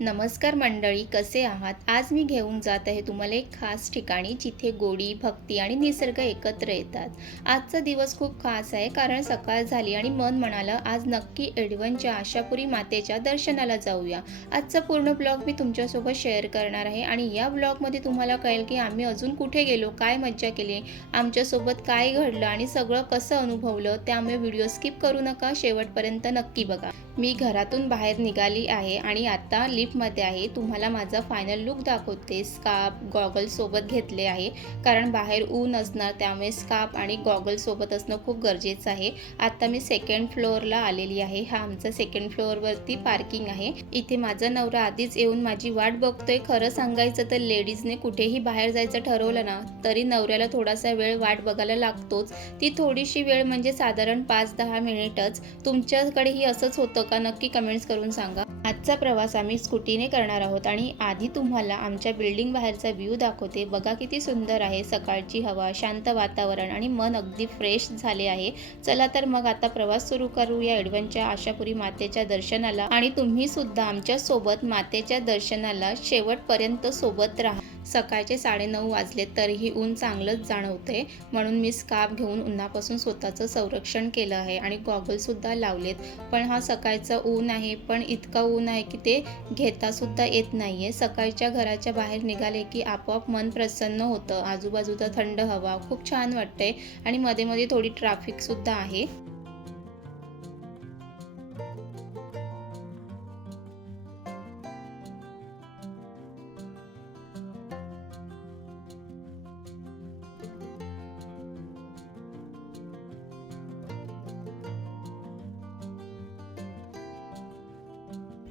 नमस्कार मंडळी, कसे आहात? आज मी घेऊन जात आहे तुम्हाला एक खास ठिकाणी जिथे गोडी, भक्ती आणि निसर्ग एकत्र येतात. आजचा दिवस खूप खास आहे कारण सकाळ झाली आणि मन म्हणालं आज नक्की एडवनच्या आशापुरी मातेच्या दर्शनाला जाऊया. आजचा पूर्ण ब्लॉग मी तुमच्यासोबत शेअर करणार आहे आणि या ब्लॉगमध्ये तुम्हाला कळेल की आम्ही अजून कुठे गेलो, काय मज्जा केली, आमच्यासोबत काय घडलं आणि सगळं कसं अनुभवलं. त्यामुळे व्हिडिओ स्किप करू नका, शेवटपर्यंत नक्की बघा. मी घरातून बाहेर निघाली आहे आणि आता लिफ्टमध्ये आहे. तुम्हाला माझा फायनल लुक दाखवते. स्कार्फ, गॉगल सोबत घेतले आहे कारण बाहेर ऊन असणार, त्यामुळे स्कार्फ आणि गॉगल सोबत असणं खूप गरजेचं आहे. आता मी सेकंड फ्लोअरला आलेली आहे. हा आमचा सेकंड फ्लोअरवरती पार्किंग आहे. इथे माझा नवरा आधीच येऊन माझी वाट बघतोय. खरं सांगायचं तर लेडीजने कुठेही बाहेर जायचं ठरवलं ना तरी नवऱ्याला थोडासा वेळ वाट बघायला लागतोच. ती थोडीशी वेळ म्हणजे साधारण 5-10 मिनिटच. तुमच्याकडेही असंच होतं का? नक्की कमेंट्स करून सांगा. आजचा प्रवास आम्ही स्कूटीने करणार आहोत आणि आधी तुम्हाला आमच्या बिल्डिंग बाहेरचा व्ह्यू दाखवते. बघा किती सुंदर आहे. सकाळची हवा, शांत वातावरण आणि मन अगदी फ्रेश झाले आहे. चला तर मग आता प्रवास सुरू करूया एडवनच्या आशापुरी मातेच्या दर्शनाला आणि तुम्ही सुद्धा आमच्या सोबत मातेच्या दर्शनाला शेवटपर्यंत सोबत राहा. सकाळचे 9:30 वाजले तरीही ऊन चांगलंच जाणवते, म्हणून मी स्कार्फ घेऊन उन्हापासून स्वतःचं संरक्षण केलं आहे आणि गॉगलसुद्धा लावलेत. पण हा सकाळचा ऊन आहे, पण इतका ऊन आहे की ते घेतासुद्धा येत नाही आहे. सकाळच्या घराच्या बाहेर निघाले की आपोआप मन प्रसन्न होतं. आजूबाजूचा थंड हवा खूप छान वाटते आणि मध्ये मध्ये थोडी ट्रॅफिकसुद्धा आहे.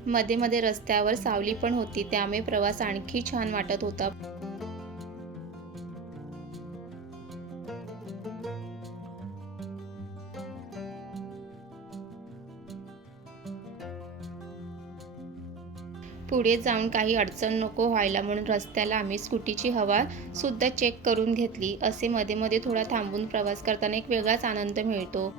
मध्ये मध्ये रस्त्यावर सावली पण होती, त्यामुळे प्रवास आणखी छान वाटत होता. पुढे जाऊन काही अडचण नको व्हायला म्हणून रस्त्याला आम्ही स्कूटीची हवा सुद्धा चेक करून घेतली. असे मध्ये मध्ये थोडा थांबून प्रवास करताना एक वेगळाच आनंद मिळतो.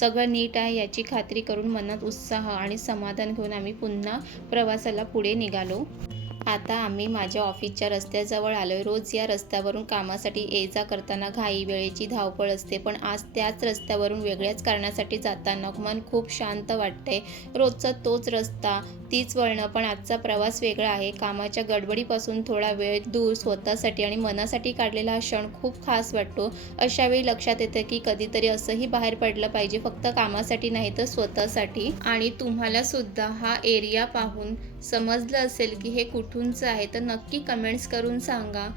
सगळं नीट आहे याची खात्री करून मनात उत्साह आणि समाधान घेऊन आम्ही पुन्हा प्रवासाला पुढे निघालो. आता आम्ही माझ्या ऑफिसच्या रस्त्याजवळ आलोय. रोज या रस्त्यावरून कामासाठी ये-जा करताना घाई, वेळेची धावपळ असते, पण आज त्याच रस्त्यावरून वेगळ्याच कारणासाठी जाताना मन खूप शांत वाटतंय. रोजचा तोच रस्ता, तीच वळणं, पण आजचा प्रवास वेगळा आहे. कामाच्या गडबडीपासून थोडा वेळ दूर स्वतःसाठी आणि मनासाठी काढलेला हा क्षण खूप खास वाटतो. अशा वेळी लक्षात येतं की कधीतरी असंही बाहेर पडलं पाहिजे, फक्त कामासाठी नाही तर स्वतःसाठी. आणि तुम्हाला सुद्धा हा एरिया पाहून समजलं असेल की हे कुठूनचं आहे, तर नक्की कमेंट्स करून सांगा.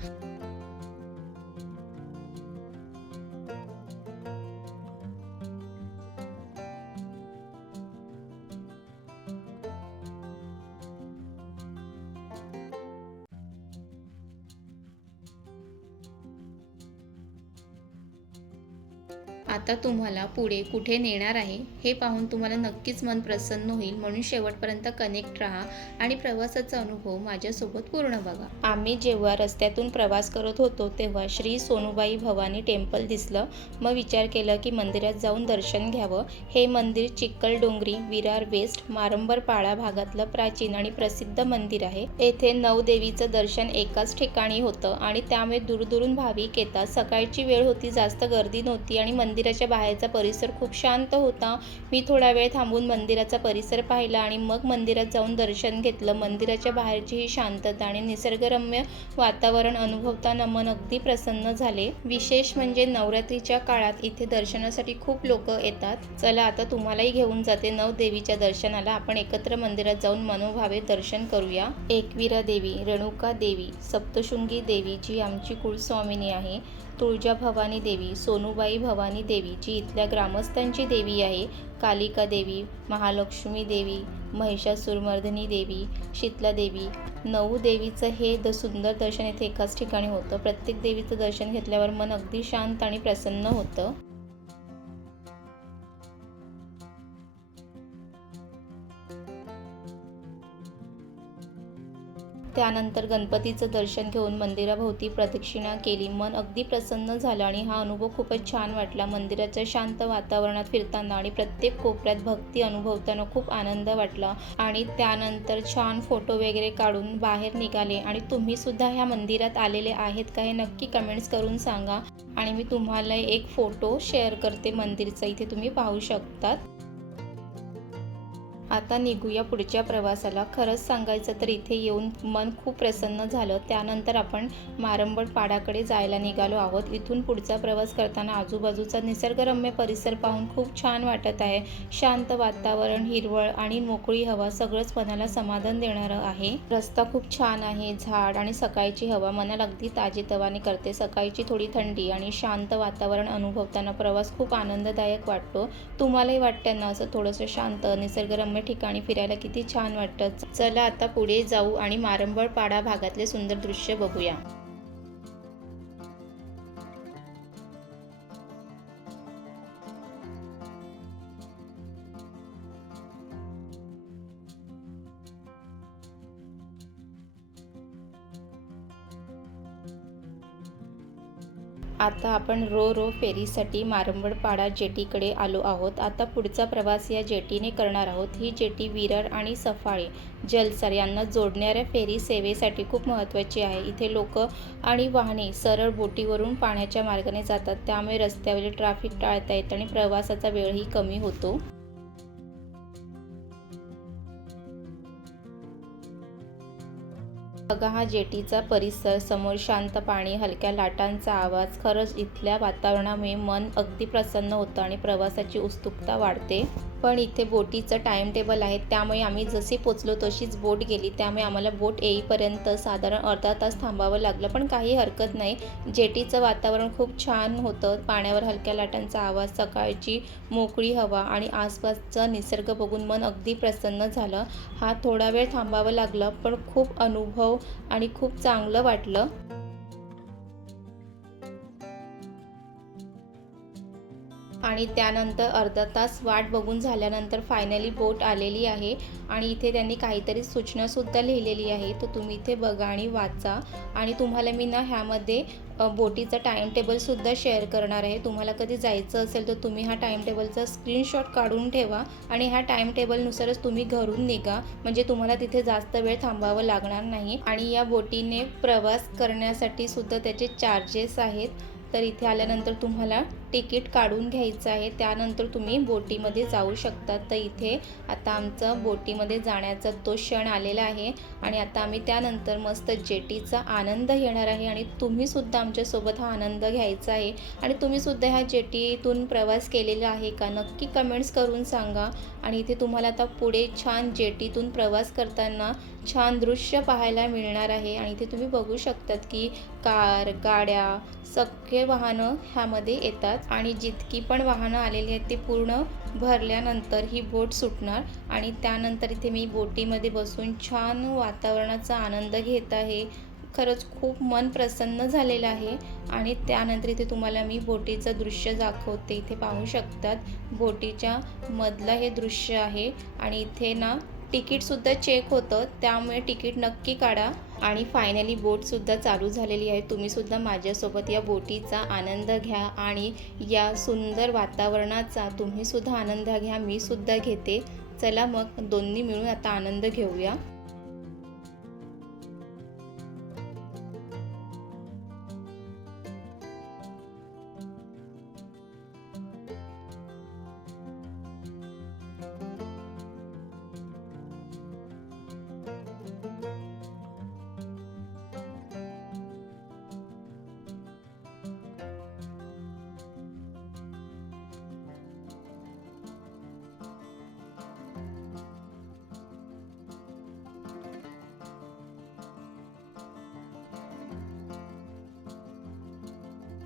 आता तुम्हाला पुढे कुठे नेणार आहे हे पाहून तुम्हाला नक्कीच मन प्रसन्न होईल, म्हणून शेवटपर्यंत कनेक्ट राहा आणि प्रवासाचा अनुभव माझ्यासोबत पूर्ण बघा. आम्ही जेव्हा रस्त्यातून प्रवास करत होतो तेव्हा श्री सोनूबाई भवानी टेम्पल दिसलं. मग विचार केला की मंदिरात जाऊन दर्शन घ्यावं. हे मंदिर चिखलडोंगरी, विरार वेस्ट, मारंबरपाडा भागातलं प्राचीन आणि प्रसिद्ध मंदिर आहे. येथे 9 देवीचं दर्शन एकाच ठिकाणी होतं आणि त्यामुळे दूरदूरून भाविक येतात. सकाळची वेळ होती, जास्त गर्दी नव्हती आणि मंदिराच्या बाहेरचा परिसर खूप शांत होता. मी थोडा वेळ थांबून मंदिराचा परिसर पाहिला आणि मग मंदिरात जाऊन दर्शन घेतलं. मंदिराच्या बाहेरची ही शांतता आणि निसर्गरम्य वातावरण अनुभवताना मन अगदी प्रसन्न झाले. विशेष म्हणजे नवरात्रीच्या काळात इथे दर्शनासाठी खूप लोक येतात. चला आता तुम्हालाही घेऊन जाते 9 देवीच्या दर्शनाला. आपण एकत्र मंदिरात जाऊन मनोभावे दर्शन करूया. एकविरा देवी, रेणुका देवी, सप्तशृंगी देवी जी आमची कुलस्वामिनी आहे, तुळजा भवानी देवी, सोनूबाई भवानी देवी जी इथल्या ग्रामस्थांची देवी आहे, कालिका देवी, महालक्ष्मी देवी, महिषासुरमर्दिनी देवी, शीतला देवी. 9 देवीचं हे सुंदर दर्शन इथे एकाच ठिकाणी होतं. प्रत्येक देवीचं दर्शन घेतल्यावर मन अगदी शांत आणि प्रसन्न होतं. त्यानंतर गणपतीचं दर्शन घेऊन मंदिराभोवती प्रदक्षिणा केली. मन अगदी प्रसन्न झालं आणि हा अनुभव खूपच छान वाटला. मंदिराच्या शांत वातावरणात फिरताना आणि प्रत्येक कोपऱ्यात भक्ती अनुभवताना खूप आनंद वाटला. आणि त्यानंतर छान फोटो वगैरे काढून बाहेर निघाले. आणि तुम्ही सुद्धा ह्या मंदिरात आलेले आहेत का हे नक्की कमेंट्स करून सांगा. आणि मी तुम्हाला एक फोटो शेअर करते मंदिरचा, इथे तुम्ही पाहू शकतात. आता निघूया पुढच्या प्रवासाला. खरंच सांगायचं तर इथे येऊन मन खूप प्रसन्न झालं. त्यानंतर आपण मारंबड पाडाकडे जायला निघालो आहोत. इथून पुढचा प्रवास करताना आजूबाजूचा निसर्गरम्य परिसर पाहून खूप छान वाटत आहे. शांत वातावरण, हिरवळ आणि मोकळी हवा सगळंच मनाला समाधान देणारं आहे. रस्ता खूप छान आहे. झाड आणि सकाळची हवा मनाला अगदी ताजेतवाने करते. सकाळची थोडी थंडी आणि शांत वातावरण अनुभवताना प्रवास खूप आनंददायक वाटतो. तुम्हालाही वाटतं ना असं थोडंसं शांत निसर्गरम्य ठिकाणी फिरायला किती छान वाटतं. चला आता पुढे जाऊ आणि मारंबड पाडा भागातले सुंदर दृश्य बघूया. आता आपण रो फेरीसाठी मारंबडपाडा जेटीकडे आलो आहोत. आता पुढचा प्रवास या जेटीने करणार आहोत. ही जेटी विरार आणि सफाळे जलसार यांना जोडणाऱ्या फेरी सेवेसाठी खूप महत्त्वाची आहे. इथे लोक आणि वाहने सरळ बोटीवरून पाण्याच्या मार्गाने जातात. त्यामुळे रस्त्यावरील ट्रॅफिक टाळता येते आणि प्रवासाचा वेळही कमी होतो. बघा हा जेटीचा परिसर, समोर शांत पाणी, हलक्या लाटांचा आवाज. खरंच इथल्या वातावरणामुळे मन अगदी प्रसन्न होतं आणि प्रवासाची उत्सुकता वाढते. पण इथे बोटीचं टाइम टेबल आहे, त्यामुळे आम्ही जसे पोचलो तशीच बोट गेली. त्यामुळे आम्हाला बोट येईपर्यंत साधारण अर्धा तास थांबावं लागलं. पण काही हरकत नाही. जेटीचं वातावरण खूप छान होतं. पाण्यावर हलक्या लाटांचा आवाज, सकाळची मोकळी हवा आणि आसपासचा निसर्ग बघून मन अगदी प्रसन्न झालं. हा थोडा वेळ थांबावं लागलं, पण खूप अनुभव आणि खूप चांगलं वाटलं. आणि त्यानंतर अर्धा तास वाट बघून झाल्यानंतर फायनली बोट आलेली आहे. आणि इथे त्यांनी काहीतरी सूचनासुद्धा लिहिलेली आहे, तर तुम्ही इथे बघा आणि वाचा. आणि तुम्हाला मी ना ह्यामध्ये बोटीचा टाईम टेबलसुद्धा शेअर करणार आहे. तुम्हाला कधी जायचं असेल तर तुम्ही हा टाईम टेबलचा स्क्रीनशॉट काढून ठेवा आणि ह्या टाईम टेबलनुसारच तुम्ही घरून निघा, म्हणजे तुम्हाला तिथे जास्त वेळ थांबावं लागणार नाही. आणि या बोटीने प्रवास करण्यासाठी सुद्धा त्याचे चार्जेस आहेत. तर इथे आल्यानंतर तुम्हाला तिकीट काढून घ्यायचं आहे, त्यानंतर तुम्ही बोटीमध्ये जाऊ शकता. तर इथे आता आमचं बोटीमध्ये जाण्याचा तो क्षण आलेला आहे. आणि आता आम्ही त्यानंतर मस्त जेटीचा आनंद घेणार आहे. आणि तुम्हीसुद्धा आमच्यासोबत हा आनंद घ्यायचा आहे. आणि तुम्हीसुद्धा ह्या जेटीतून प्रवास केलेला आहे का नक्की कमेंट्स करून सांगा. आणि इथे तुम्हाला आता पुढे छान जेटीतून प्रवास करताना छान दृश्य पाहायला मिळणार आहे. आणि इथे तुम्ही बघू शकतात की कार, गाड्या, सगळे वाहनं ह्यामध्ये येतात. आणि जितकी पण वाहनं आलेली आहेत ती पूर्ण भरल्यानंतर ही बोट सुटणार. आणि त्यानंतर इथे मी बोटीमध्ये बसून छान वातावरणाचा आनंद घेत आहे. खरंच खूप मन प्रसन्न झालेलं आहे. आणि त्यानंतर इथे तुम्हाला मी बोटीचं दृश्य दाखवते. इथे पाहू शकतात बोटीच्या मधलं हे दृश्य आहे. आणि इथे ना तिकीटसुद्धा चेक होतं, त्यामुळे तिकीट नक्की काढा. आणि फायनली बोटसुद्धा चालू झालेली आहे. तुम्हीसुद्धा माझ्यासोबत या बोटीचा आनंद घ्या आणि या सुंदर वातावरणाचा तुम्हीसुद्धा आनंद घ्या, मीसुद्धा घेते. चला मग दोन्ही मिळून आता आनंद घेऊया.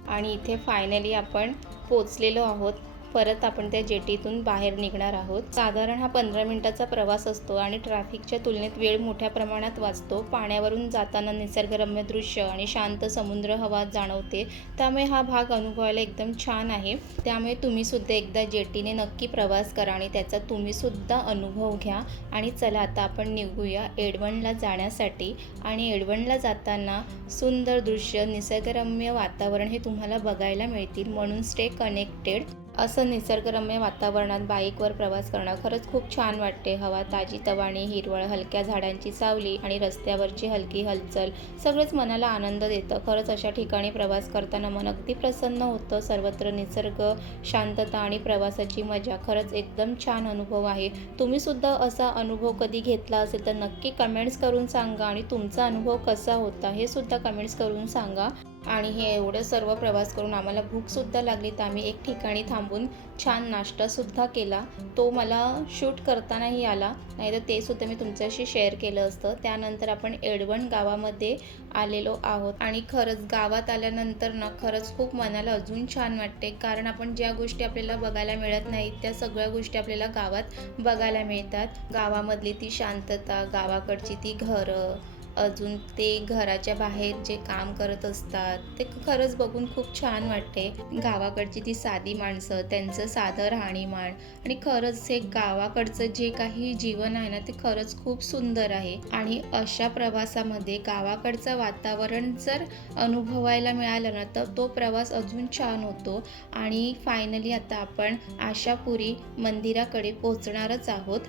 आणि इथे फायनली आपण पोचलेलो आहोत. परत आपण त्या जेटीतून बाहेर निघणार आहोत। साधारण हा 15 मिनिटाचा प्रवास असतो आणि ट्रॅफिकच्या तुलनेत वेळ मोठ्या प्रमाणात वाचतो। पाण्यावरून जाताना निसर्गरम्य दृश्य आणि शांत समुद्र हवा जाणवते, त्यामुळे हा भाग अनुभवायला एकदम छान आहे। त्यामुळे तुम्ही सुद्धा एकदा जेटीने नक्की प्रवास करा आणि त्याचा तुम्ही सुद्धा अनुभव घ्या। आणि चला आता आपण निघूया एडवणला जाण्यासाठी। आणि एडवणला जाताना सुंदर दृश्य, निसर्गरम्य वातावरण हे तुम्हाला बघायला मिळतील, म्हणून स्टे कनेक्टेड। असं निसर्गरम्य वातावरणात बाईकवर प्रवास करणं खरंच खूप छान वाटते। हवा ताजीतवानी, हिरवळ, हलक्या झाडांची सावली आणि रस्त्यावरची हलकी हलचल सगळंच मनाला आनंद देतं। खरंच अशा ठिकाणी प्रवास करताना मन अगदी प्रसन्न होतं। सर्वत्र निसर्ग, शांतता आणि प्रवासाची मजा, खरंच एकदम छान अनुभव आहे। तुम्ही सुद्धा असा अनुभव कधी घेतला असेल तर नक्की कमेंट्स करून सांगा आणि तुमचा अनुभव कसा होता हे सुद्धा कमेंट्स करून सांगा। आणि हे एवढं सर्व प्रवास करून आम्हाला भूकसुद्धा लागली, तर आम्ही एक ठिकाणी थांबून छान नाश्तासुद्धा केला। तो मला शूट करतानाही आला, नाहीतर ते सुद्धा मी तुमच्याशी शेअर केलं असतं। त्यानंतर आपण एडवण गावामध्ये आलेलो आहोत आणि खरंच गावात आल्यानंतर ना खरंच खूप मनाला अजून छान वाटते, कारण आपण ज्या गोष्टी आपल्याला बघायला मिळत नाहीत त्या सगळ्या गोष्टी आपल्याला गावात बघायला मिळतात। गावामधली ती शांतता, गावाकडची ती घरं, अजून ते घराच्या बाहेर जे काम करत असतात ते खरंच बघून खूप छान वाटते। गावाकडची ती साधी माणसं, त्यांचं साधं राहणीमान आणि खरंच हे गावाकडचं जे काही जीवन आहे ना ते खरंच खूप सुंदर आहे। आणि अशा प्रवासामध्ये गावाकडचं वातावरण जर अनुभवायला मिळालं ना तर तो प्रवास अजून छान होतो। आणि फायनली आता आपण आशापुरी मंदिराकडे पोहोचणारच आहोत।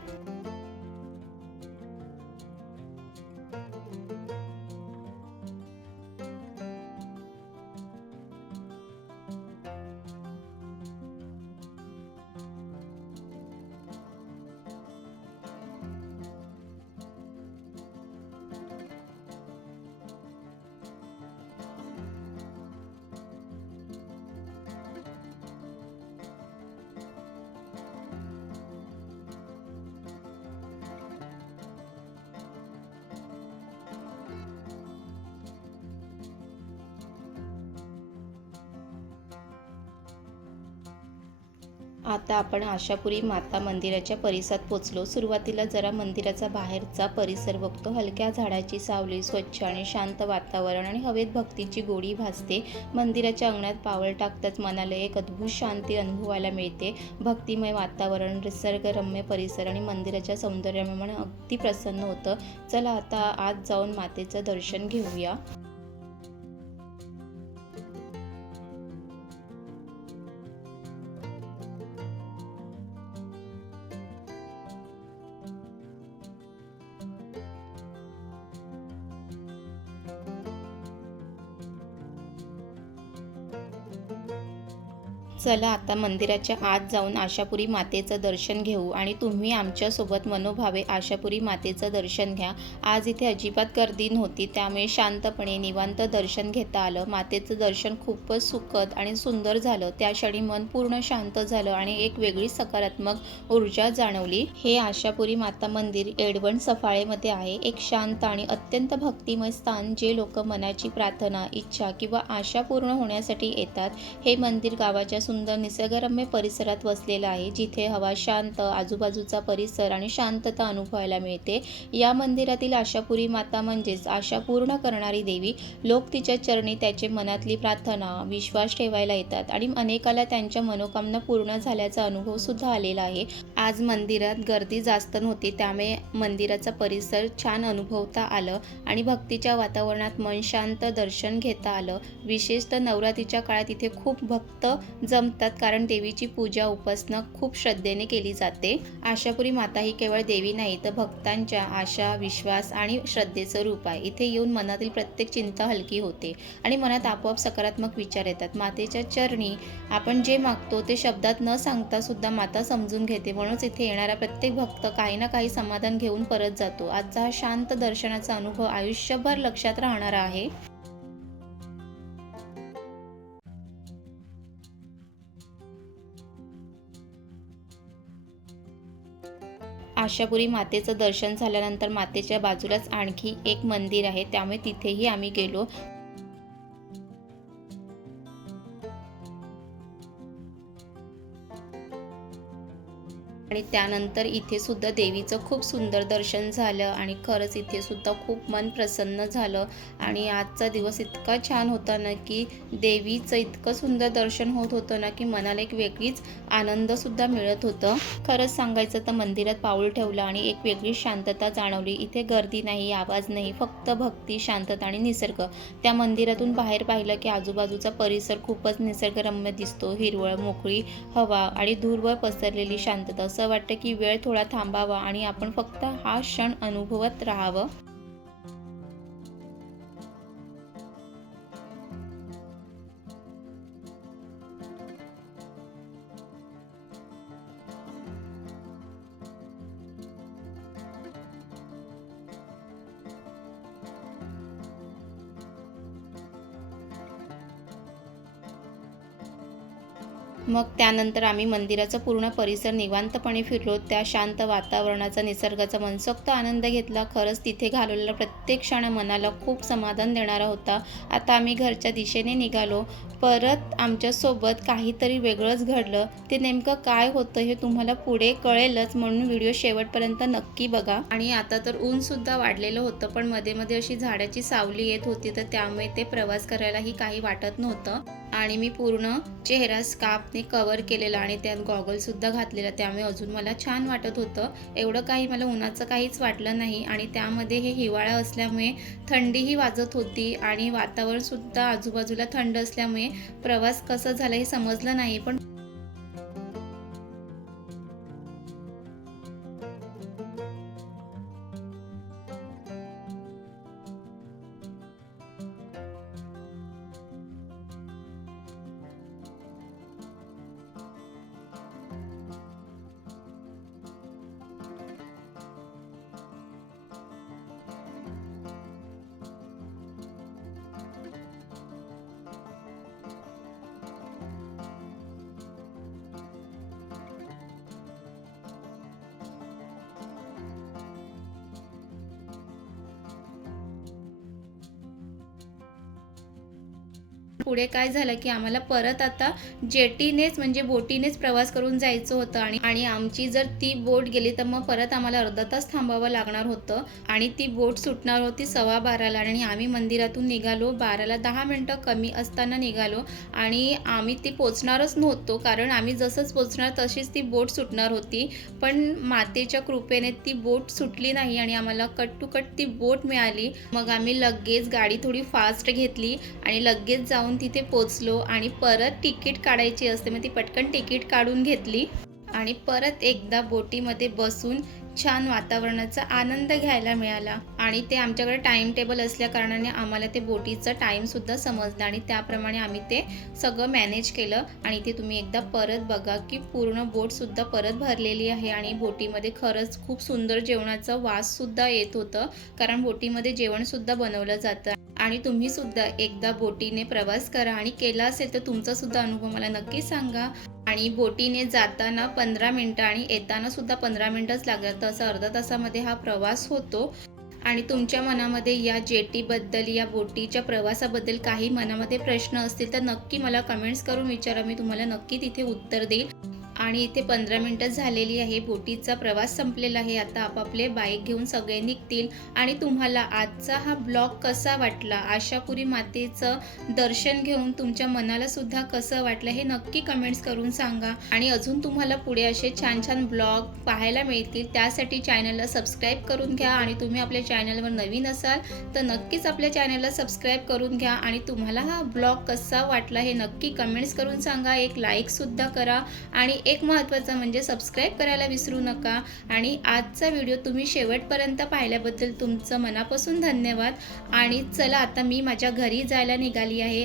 आता आपण आशापुरी माता मंदिराच्या परिसरात पोचलो। सुरुवातीला जरा मंदिराचा बाहेरचा परिसर बघतो। हलक्या झाडाची सावली, स्वच्छ आणि शांत वातावरण आणि हवेत भक्तीची गोडी भासते। मंदिराच्या अंगणात पावल टाकताच मनाला एक अद्भुत शांती अनुभवायला मिळते। भक्तिमय वातावरण, निसर्गरम्य परिसर आणि मंदिराच्या सौंदर्यामुळे मन अगदी प्रसन्न होतं। चला आता आत जाऊन मातेचं दर्शन घेऊया। चला आता मंदिराच्या आत जाऊन आशापुरी मातेचं दर्शन घेऊ आणि तुम्ही आमच्यासोबत मनोभावे आशापुरी मातेचं दर्शन घ्या। आज इथे अजिबात गर्दी नव्हती, त्यामुळे शांतपणे निवांत दर्शन घेता आलं। मातेचं दर्शन खूपच सुखद आणि सुंदर झालं। त्या क्षणी मन पूर्ण शांत झालं आणि एक वेगळी सकारात्मक ऊर्जा जाणवली। हे आशापुरी माता मंदिर एडवण सफाळेमध्ये आहे, एक शांत आणि अत्यंत भक्तिमय स्थान जे लोक मनाची प्रार्थना, इच्छा किंवा आशा पूर्ण होण्यासाठी येतात। हे मंदिर गावाच्या सुंदर निसर्गरम्य परिसरात वसलेलं आहे, जिथे हवा शांत, आजूबाजूचा परिसर आणि शांतता अनुभवायला मिळते। या मंदिरातील आशापुरी माता म्हणजेच आशा पूर्ण करणारी देवी। लोक तिच्या चरणी त्याचे मनातली प्रार्थना, विश्वास ठेवायला येतात आणि अनेकाला त्यांच्या मनोकामना पूर्ण झाल्याचा अनुभव सुद्धा आलेला आहे। आज मंदिरात गर्दी जास्त नव्हती, त्यामुळे मंदिराचा परिसर छान अनुभवता आलं आणि भक्तीच्या वातावरणात मन शांत दर्शन घेता आलं। विशेषतः नवरात्रीच्या काळात इथे खूप भक्त जमतात, कारण देवीची पूजा उपासना खूप श्रद्धेने केली जाते। आशापुरी माता ही केवळ देवी नाही तर भक्तांच्या आशा, विश्वास आणि श्रद्धेचं रूप आहे। इथे येऊन मनातील प्रत्येक चिंता हलकी होते आणि मनात आपोआप सकारात्मक विचार येतात। मातेच्या चरणी आपण जे मागतो ते शब्दात न सांगता सुद्धा माता समजून घेते, म्हणूनच इथे येणारा प्रत्येक भक्त काही ना काही समाधान घेऊन परत जातो। आजचा हा शांत दर्शनाचा अनुभव आयुष्यभर लक्षात राहणारा आहे। आशापुरी मातेचं दर्शन झाल्यानंतर मातेच्या बाजूलाच आणखी एक मंदिर आहे, त्यामुळे तिथेही आम्ही गेलो। आणि त्यानंतर इथे सुद्धा देवीचं खूप सुंदर दर्शन झालं आणि खरंच इथे सुद्धा खूप मन प्रसन्न झालं. आणि आजचा दिवस इतका छान होता ना, की देवीचं इतकं सुंदर दर्शन होत होतं ना, की मनाला एक वेगळीच आनंदसुद्धा मिळत होतं. खरंच सांगायचं तर मंदिरात पाऊल ठेवलं आणि एक वेगळीच शांतता जाणवली. इथे गर्दी नाही, आवाज नाही, फक्त भक्ती, शांतता आणि निसर्ग. त्या मंदिरातून बाहेर पाहिलं की आजूबाजूचा परिसर खूपच निसर्गरम्य दिसतो. हिरवळ, मोकळी हवा आणि दूरवर पसरलेली शांतता. असं वाटतं की वेळ थोडा थांबावा आणि आपण फक्त हा क्षण अनुभवत राहावं. मग त्यानंतर आम्ही मंदिराचा पूर्ण परिसर निवांतपणे फिरलो. त्या शांत वातावरणाचा, निसर्गाचा मनसोक्त आनंद घेतला. खरंच तिथे घालवलेला प्रत्येक क्षण मनाला खूप समाधान देणारा होता. आता आम्ही घरच्या दिशेने निघालो. परत आमच्यासोबत काहीतरी वेगळंच घडलं. ते नेमकं काय होतं हे तुम्हाला पुढे कळेलच, म्हणून व्हिडिओ शेवटपर्यंत नक्की बघा. आणि आता तर ऊनसुद्धा वाढलेलं होतं, पण मध्ये-मध्ये अशी झाडाची सावली येत होती, तर त्यामुळे ते प्रवास करायलाही काही वाटत नव्हतं. आणि मी पूर्ण चेहरा स्कार्फने कव्हर केलेला आणि त्यात गॉगलसुद्धा घातलेला, त्यामुळे अजून मला छान वाटत होतं. एवढं काही मला उन्हाचं काहीच वाटलं नाही आणि त्यामध्ये हे हिवाळा असल्यामुळे थंडीही वाजत होती आणि वातावरणसुद्धा आजूबाजूला थंड असल्यामुळे प्रवास कसा झाला हे समजलं नाही. पण पुढे काय झालं की आम्हाला परत आता जेटीनेच म्हणजे बोटीनेच प्रवास करून जायचं होतं आणि आणि आमची जर ती बोट गेली तर मग परत आम्हाला अर्धा तास थांबावं लागणार होतं. आणि ती बोट सुटणार होती 12:15ला आणि आम्ही मंदिरातून निघालो 12ला 10 मिनटं कमी असताना निघालो. आणि आम्ही ती पोचणारच नव्हतो, कारण आम्ही जसंच पोचणार तशीच ती बोट सुटणार होती. पण मातेच्या कृपेने ती बोट सुटली नाही आणि आम्हाला कट टू कट ती बोट मिळाली. मग आम्ही लगेच गाडी थोडी फास्ट घेतली आणि लगेच जाऊन तिथे पोचलो आणि परत तिकीट काढायची असते, मग ती पटकन तिकीट काढून घेतली आणि परत एकदा बोटीमध्ये बसून छान वातावरणाचा आनंद घ्यायला मिळाला. आणि ते आमच्याकडे टाईम टेबल असल्या कारणाने आम्हाला ते बोटीचं टाईमसुद्धा समजलं आणि त्याप्रमाणे आम्ही ते सगळं मॅनेज केलं. आणि ते तुम्ही एकदा परत बघा की पूर्ण बोटसुद्धा परत भरलेली आहे आणि बोटीमध्ये खरंच खूप सुंदर जेवणाचा वाससुद्धा येत होतं, कारण बोटीमध्ये जेवणसुद्धा बनवलं जातं. आणि तुम्ही सुद्धा एकदा बोटीने प्रवास करा आणि केला असेल तर तुमचा सुद्धा अनुभव मला नक्की सांगा. आणि बोटीने जाताना 15 मिनटं आणि येताना सुद्धा 15 मिनटंच लागतात, तर असं अर्धा तासामध्ये हा प्रवास होतो. आणि तुमच्या मनामध्ये या जेटीबद्दल, या बोटीच्या प्रवासाबद्दल काही मनामध्ये प्रश्न असतील तर नक्की मला कमेंट्स करून विचारा, मी तुम्हाला नक्की तिथे उत्तर देईल. आणि इथे 15 मिनटं झालेली आहे, बोटीचा प्रवास संपलेला आहे. आता आपापले बाईक घेऊन सगळे निघतील. आणि तुम्हाला आजचा हा ब्लॉग कसा वाटला, आशापुरी मातेचं दर्शन घेऊन तुमच्या मनाला सुद्धा कसं वाटलं हे नक्की कमेंट्स करून सांगा. आणि अजून तुम्हाला पुढे असे छान छान ब्लॉग पाहायला मिळतील, त्यासाठी चॅनलला सबस्क्राईब करून घ्या. आणि तुम्ही आपल्या चॅनलवर नवीन असाल तर नक्कीच आपल्या चॅनलला सबस्क्राईब करून घ्या. आणि तुम्हाला हा ब्लॉग कसा वाटला हे नक्की कमेंट्स करून सांगा. एक लाईकसुद्धा करा आणि एक महत्त्वाचं म्हणजे सबस्क्राईब करायला विसरू नका. आणि आजचा व्हिडिओ तुम्ही शेवटपर्यंत पाहिल्याबद्दल तुमचं मनापासून धन्यवाद. आणि चला आता मी माझ्या घरी जायला निघाली आहे.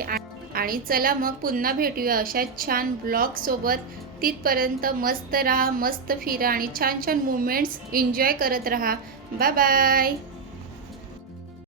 आणि चला मग पुन्हा भेटूया अशा छान ब्लॉगसोबत. तिथपर्यंत मस्त राहा, मस्त फिरा आणि छान छान मुवमेंट्स एन्जॉय करत राहा. Bye bye.